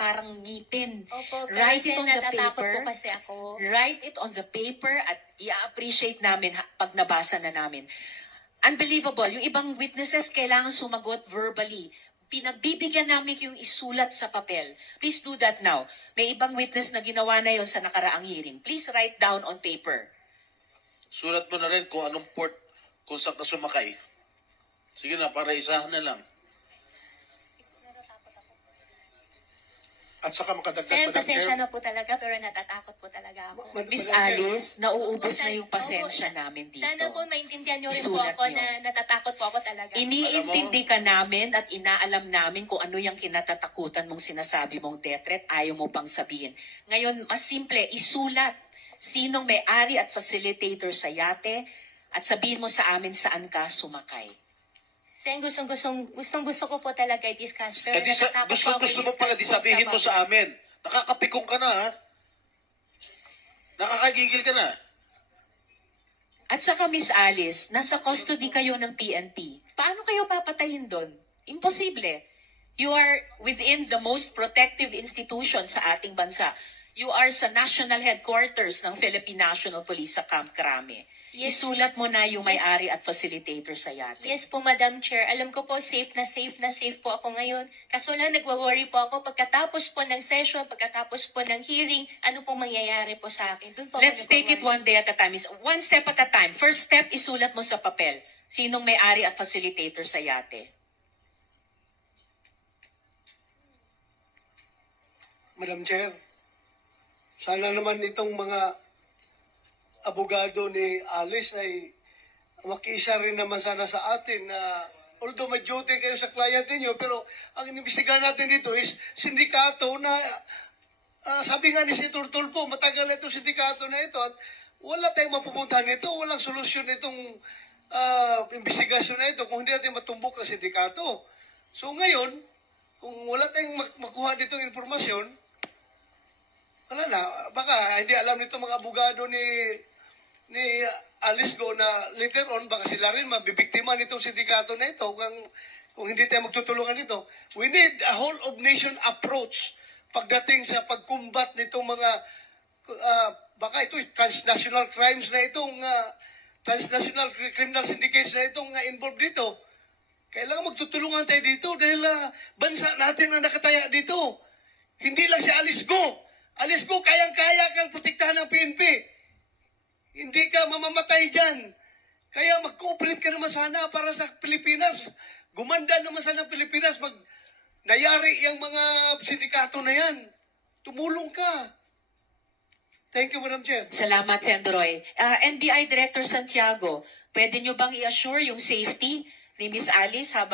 parang ngipin. Opo, pero Write it on the natatakot paper. po kasi ako. Write it on the paper at i-appreciate namin pag nabasa na namin. Unbelievable. Yung ibang witnesses kailangan sumagot verbally. Pinagbibigyan namin yung isulat sa papel. Please do that now. May ibang witness na ginawa na yon sa nakaraang hearing. Please write down on paper. Sulat mo na rin kung anong port, kung saan ka sumakay. Sige na, para isahan na lang. At saka makadagdag, Sen, Madam pasensya Chair. na po talaga, pero natatakot po talaga ako. Miss Madam Chair, Alice, nauubos Opo, na yung pasensya opo, namin dito. Sana po maintindihan nyo rin Isulat po ako nyo. na natatakot po ako talaga. Iniintindi ka namin at inaalam namin kung ano yung kinatatakutan mong sinasabi mong death threat, ayaw mo pang sabihin. Ngayon, mas simple, isulat sinong may-ari at facilitator sa yate at sabihin mo sa amin saan ka sumakay. Sen, gustong-gusto ko po talaga i-discuss. Pero natatakot po ako Gusto mo pala di i-discuss po sabihin mo sa sa amin. Nakakapikong ka na, ha? Nakakagigil ka na. At saka Miss Alice, nasa custody kayo ng PNP. Paano kayo papatayin doon? Imposible. You are within the most protective institution sa ating bansa. You are sa national headquarters ng Philippine National Police sa Camp Crame. Yes. Isulat mo na yung may-ari at facilitator sa yate. Yes po, Madam Chair. Alam ko po, safe na safe po ako ngayon. Kaso lang, nagwa-worry po ako pagkatapos po ng session, pagkatapos po ng hearing, ano pong mangyayari po sa akin. Doon po ako Let's take it nagwa-worry. one day at a time. One step at a time. First step, isulat mo sa papel. Sinong may-ari at facilitator sa yate? Madam Chair, sana naman itong mga abogado ni Alice ay makiisa rin naman sana sa atin na although may duty kayo sa client niyo, pero ang inimbestigahan natin dito is sindikato na sabi nga ni Senator Tulfo, matagal na itong sindikato na ito at wala tayong mapupuntahan nito, walang solusyon itong investigasyon na ito kung hindi natin matumbok ang sindikato. So ngayon, kung wala tayong makuha ditong informasyon, wala na, baka hindi alam nito mga abogado ni Alice Go na later on, baka sila rin mabibiktima nitong sindikato na ito kung hindi tayo magtutulungan nito. We need a whole of nation approach pagdating sa pagkumbat nitong mga baka ito transnational crimes na itong transnational criminal syndicates na itong involved dito. Kailangan magtutulungan tayo dito dahil bansa natin ang nakataya dito. Hindi lang si Alice Go. Alice Go, kayang-kaya kang protektahan ng PNP. Hindi ka mamamatay dyan. Kaya mag-cooperate ka naman sana para sa Pilipinas. Gumanda naman sana ang Pilipinas. Nayari yung mga sindikato na yan. Tumulong ka. Thank you, Madam Chair. Salamat, Sendroy. NBI Director Santiago, pwede nyo bang i-assure yung safety ni Miss Alice habang